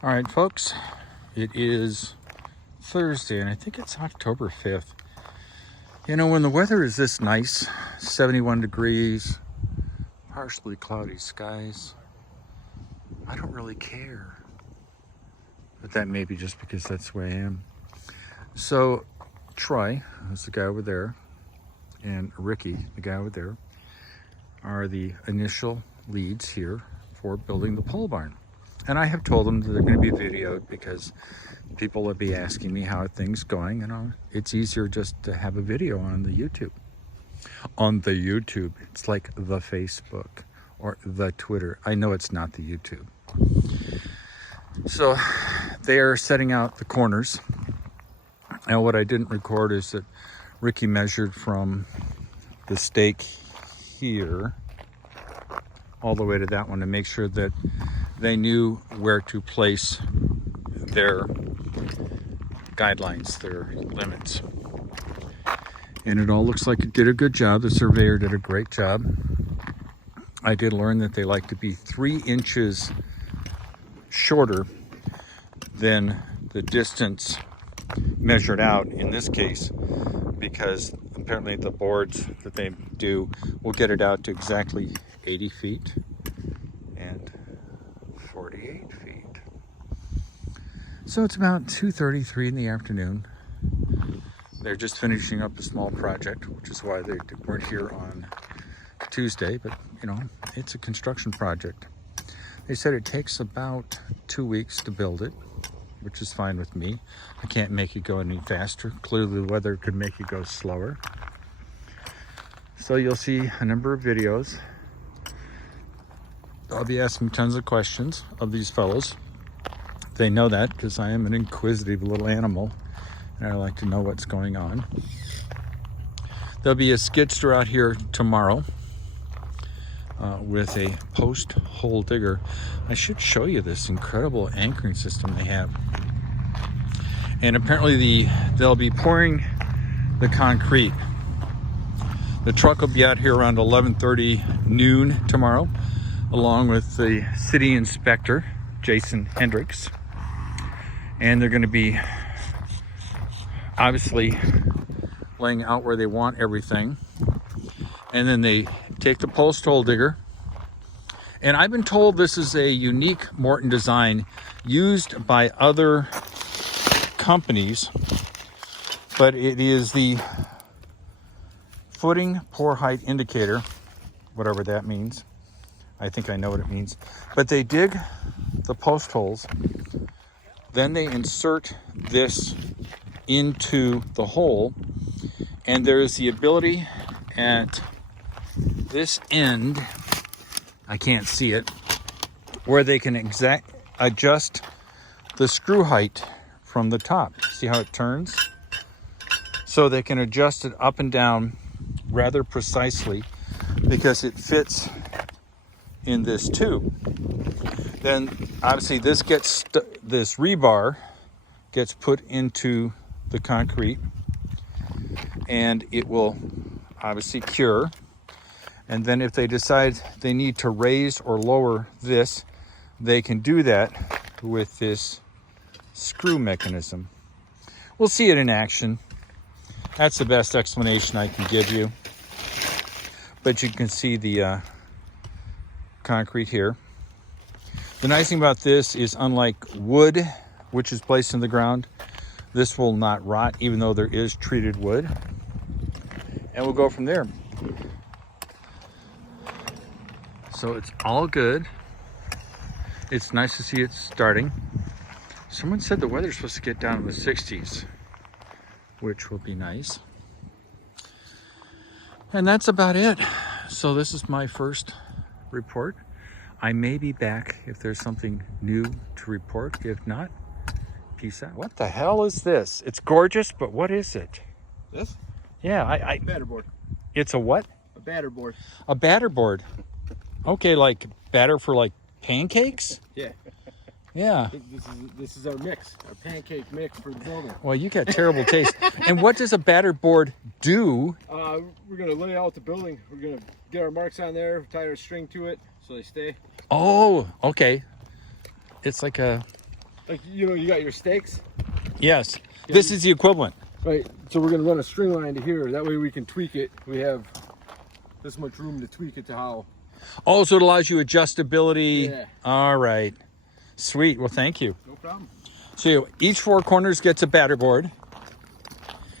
All right, folks, it is Thursday, and I think it's October 5th. You know, when the weather is this nice, 71 degrees, partially cloudy skies, I don't really care. But that may be just because that's the way I am. So, Troy, who's the guy over there, and Ricky, the guy over there, are the initial leads here for building the pole barn. And I have told them that they're going to be videoed because people will be asking me how things going, and it's easier just to have a video on the YouTube. On the YouTube, it's like the Facebook or the Twitter. I know it's not the YouTube. So they are setting out the corners. Now what I didn't record is that Ricky measured from the stake here all the way to that one to make sure that they knew where to place their guidelines, their limits. And it all looks like it did a good job. The surveyor did a great job. I did learn that they like to be 3 inches shorter than the distance measured out in this case, because apparently the boards that they do will get it out to exactly 80 feet and 48 feet. So it's about 2:33 in the afternoon. They're just finishing up a small project, which is why they weren't here on Tuesday, but you know, it's a construction project. They said it takes about 2 weeks to build it, which is fine with me. I can't make it go any faster. Clearly the weather could make it go slower. So you'll see a number of videos. I'll be asking tons of questions of these fellows. They know that because I am an inquisitive little animal and I like to know what's going on. There'll be a skidster out here tomorrow with a post hole digger. I should show you this incredible anchoring system they have. And apparently they'll be pouring the concrete. The truck will be out here around 11:30 noon tomorrow, along with the city inspector, Jason Hendricks. And they're going to be obviously laying out where they want everything. And then they take the post hole digger. And I've been told this is a unique Morton design used by other companies, but it is the footing pour height indicator, whatever that means. I think I know what it means. But they dig the post holes, then they insert this into the hole, and there is the ability at this end, I can't see it, where they can adjust the screw height from the top. See how it turns? So they can adjust it up and down rather precisely because it fits in this tube. Then obviously this this rebar gets put into the concrete and it will obviously cure. And then if they decide they need to raise or lower this, they can do that with this screw mechanism. We'll see it in action. That's the best explanation I can give you. But you can see the concrete here. The nice thing about this is, unlike wood, which is placed in the ground, this will not rot, even though there is treated wood. And we'll go from there. So it's all good. It's nice to see it starting. Someone said the weather's supposed to get down in the 60s, which will be nice. And that's about it. So this is my first report. I may be back if there's something new to report. If not, peace out. What the hell is this? It's gorgeous, but what is it? This? Yeah, Batter board. It's a what? A batter board. A batter board. Okay, like batter for like pancakes? Yeah. Yeah. This is our mix, our pancake mix for the building. Well, you got terrible taste. And what does a batter board do? We're gonna lay out the building. We're gonna get our marks on there, tie our string to it so they stay. Oh, okay. It's like a like, you know, you got your stakes, Yes. This is the equivalent. right? So we're gonna run a string line to here. That way we can tweak it. We have this much room to tweak it to how. Oh, so it allows you adjustability. Yeah. All right. Sweet. Well, thank you. No problem. So each four corners gets a batter board.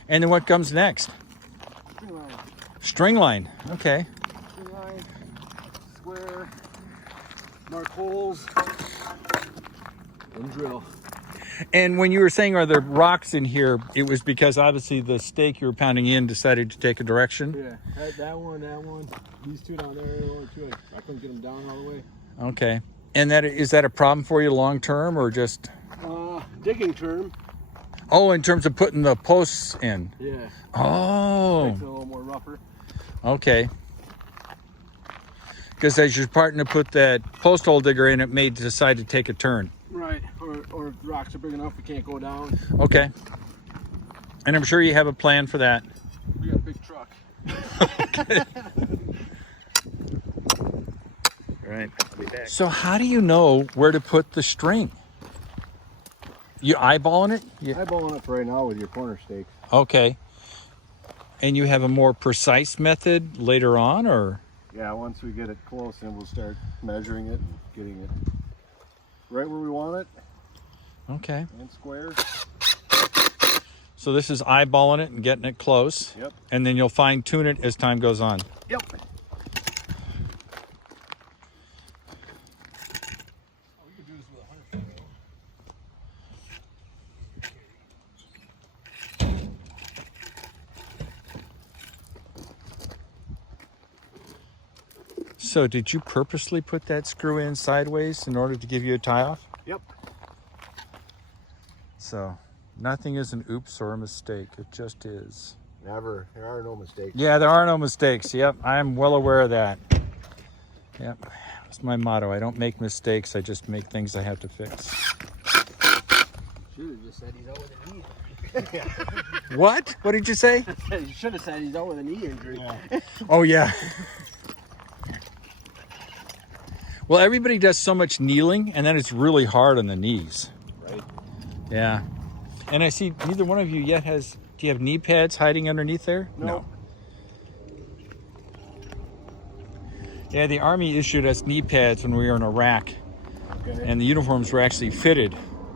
And then what comes next? String line. String line. Okay. String line. Square. Mark holes. And drill. And when you were saying, are there rocks in here, it was because obviously the stake you were pounding in decided to take a direction? Yeah. That one. These two down there. Only two. I couldn't get them down all the way. Okay. And is that a problem for you long term or just? Digging term. Oh, in terms of putting the posts in. Yeah. Oh. Makes it a little more rougher. Okay. Because as you're starting to put that post hole digger in, it may decide to take a turn. Right. Or if the rocks are big enough, we can't go down. Okay. And I'm sure you have a plan for that. We got a big truck. Right. I'll be back. So how do you know where to put the string? You eyeballing it? Eyeballing up right now with your corner stakes. Okay. And you have a more precise method later on, or? Yeah, once we get it close, then we'll start measuring it and getting it right where we want it Okay. and square. So this is eyeballing it and getting it close. Yep. And then you'll fine tune it as time goes on. Yep. So did you purposely put that screw in sideways in order to give you a tie off? Yep. So nothing is an oops or a mistake. It just is. Never. There are no mistakes. Yeah, there are no mistakes. Yep, I'm well aware of that. Yep, that's my motto. I don't make mistakes. I just make things I have to fix. Should have just said he's out with a knee injury. What? What did you say? You should have said he's out with a knee injury. Yeah. Oh, yeah. Well, everybody does so much kneeling, and then it's really hard on the knees. Right. Yeah. And I see neither one of you yet has... Do you have knee pads hiding underneath there? No. Yeah, the Army issued us knee pads when we were in Iraq, Okay. and the uniforms were actually fitted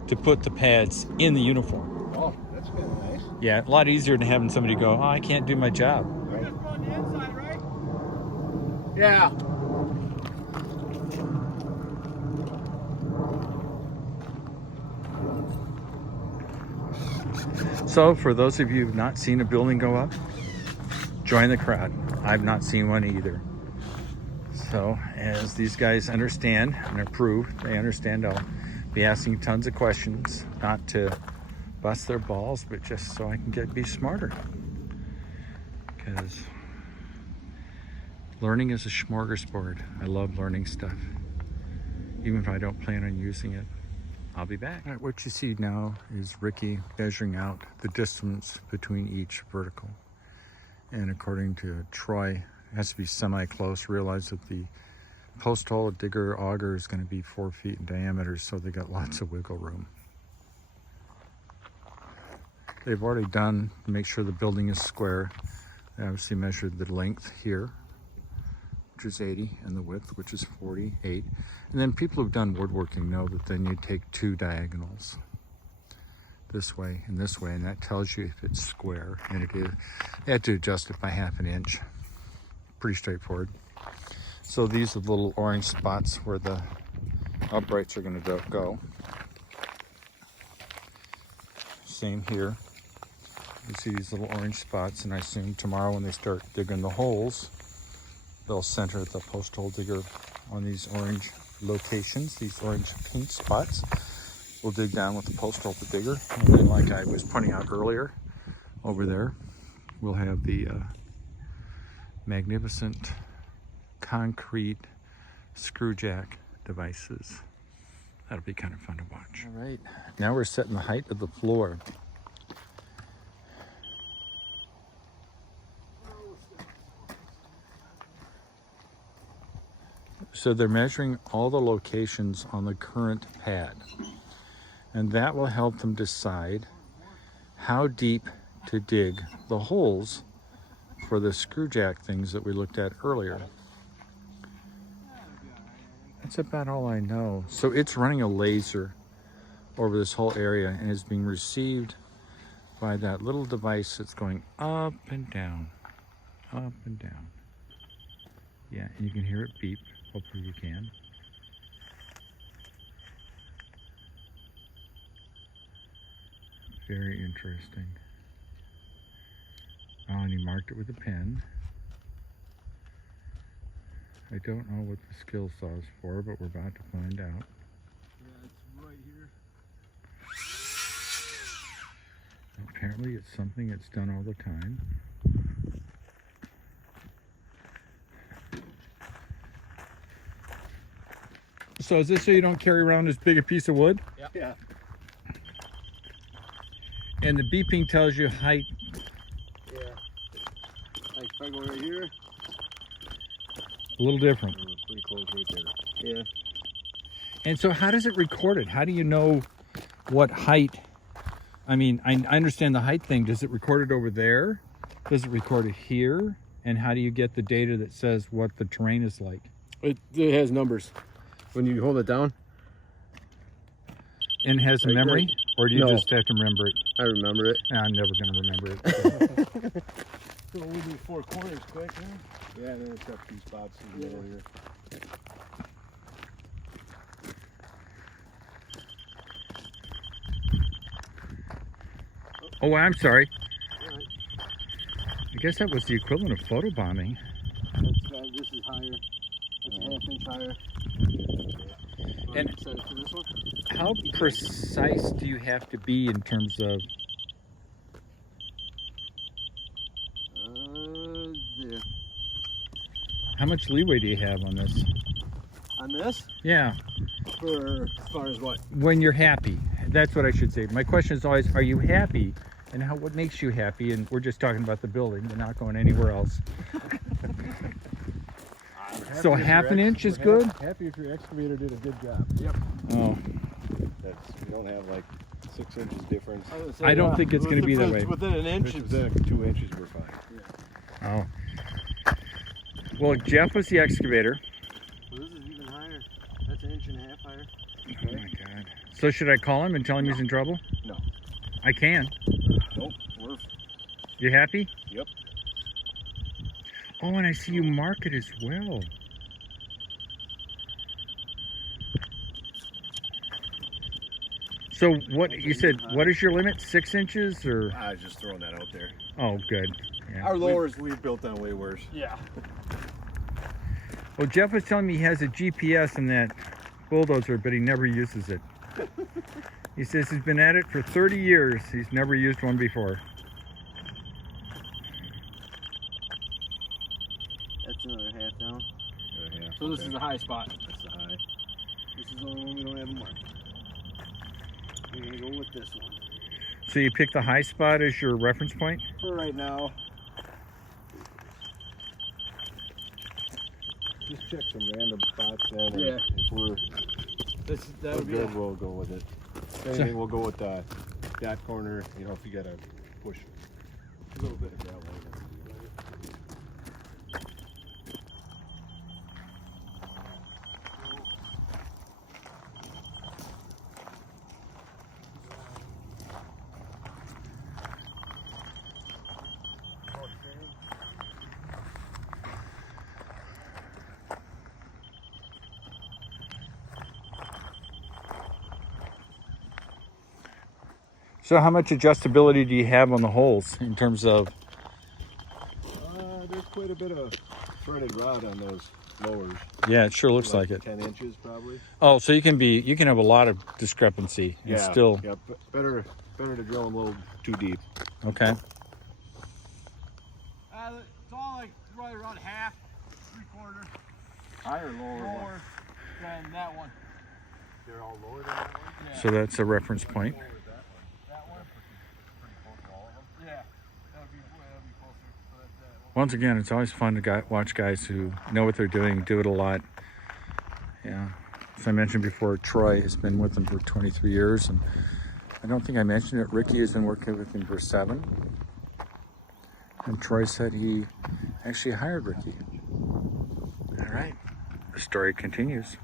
to put the pads in the uniform. Oh, that's kind of nice. Yeah, a lot easier than having somebody go, oh, I can't do my job. Right. On the inside, right? Yeah. So for those of you who've not seen a building go up, join the crowd. I've not seen one either. So as these guys understand and approve, they understand I'll be asking tons of questions, not to bust their balls, but just so I can be smarter. Because learning is a smorgasbord. I love learning stuff. Even if I don't plan on using it, I'll be back. All right, what you see now is Ricky measuring out the distance between each vertical. And according to Troy, it has to be semi-close. Realize that the post hole digger auger is going to be 4 feet in diameter, so they got lots of wiggle room. They've already done to make sure the building is square. They obviously measured the length here, which is 80, and the width, which is 48. And then people who've done woodworking know that then you take two diagonals, this way and this way, and that tells you if it's square, and it is. They had to adjust it by 1/2 inch. Pretty straightforward. So these are the little orange spots where the uprights are going to go. Same here. You see these little orange spots, and I assume tomorrow when they start digging the holes, they'll center the post hole digger on these orange locations, these orange paint spots. We'll dig down with the post hole digger, and then like I was pointing out earlier, over there, we'll have the magnificent concrete screw jack devices. That'll be kind of fun to watch. All right, now we're setting the height of the floor. So they're measuring all the locations on the current pad. And that will help them decide how deep to dig the holes for the screw jack things that we looked at earlier. That's about all I know. So it's running a laser over this whole area and is being received by that little device that's going up and down, up and down. Yeah, and you can hear it beep. Hopefully you can. Very interesting. Oh, and he marked it with a pen. I don't know what the skill saw is for, but we're about to find out. Yeah, it's right here. Apparently it's something that's done all the time. So is this so you don't carry around as big a piece of wood? Yeah. And the beeping tells you height. Yeah. Like if I go right here, A little different. we're pretty close right there. Yeah. And so how does it record it? How do you know what height? I mean, I understand the height thing. Does it record it over there? Does it record it here? And how do you get the data that says what the terrain is like? It has numbers. When you hold it down, And it has a Like memory? right- Or do you No. just have to remember it? I remember it. I'm never going to remember it. So we do 4 corners quick, huh? Yeah, and then it's got 2 spots in the middle here. Oh, I'm sorry. Alright. I guess that was the equivalent of photobombing. This is higher. It's a half-inch higher. And- Set it to this one. How precise do you have to be in terms of... There. How much leeway do you have on this? On this, Yeah, for as far as what? when you're happy. That's what I should say. My question is always, are you happy? And what makes you happy? And we're just talking about the building. We're not going anywhere else. So half an inch is good? Happy if your excavator did a good job. Yep. Oh, We don't have like 6 inches difference. I don't think it's going to be that way. Within an inch, If it's within 2 inches, we're fine. Oh. Well, Jeff was the excavator. So this is even higher. That's 1.5 inches higher. Oh my God. So should I call him and tell him he's in trouble? No. I can. Nope. We're You happy? Yep. Oh, and I see you mark it as well. So what you said? What is your limit? 6 inches or? I was just throwing that out there. Oh, good. Yeah. Our lowers we've built on way worse. yeah. Well, Jeff was telling me he has a GPS in that bulldozer, but he never uses it. He says he's been at it for 30 years. He's never used one before. That's another half down. So this is the high spot. That's the high. This is the only one we don't have a mark. We're gonna go with this one. So you pick the high spot as your reference point? For right now. Just check some random spots then. And Yeah. if we're That would be good, we'll go with it. If anything, we'll go with that corner. You know, if you gotta push a little bit of gravel. So how much adjustability do you have on the holes in terms of? There's quite a bit of threaded rod on those lowers. Yeah, it sure looks like it. 10 inches probably. Oh, so you can have a lot of discrepancy and still. Yeah, better to drill them a little too deep. Okay. It's all like right around half, 3/4 Higher or lower than that one. They're all lower than that one? Yeah. So that's a reference point. That one? Yeah. That would be closer. So that's that one. Once again, it's always fun to watch guys who know what they're doing, do it a lot. Yeah. As I mentioned before, Troy has been with them for 23 years, and I don't think I mentioned it. Ricky has been working with him for 7. And Troy said he actually hired Ricky. All right, the story continues.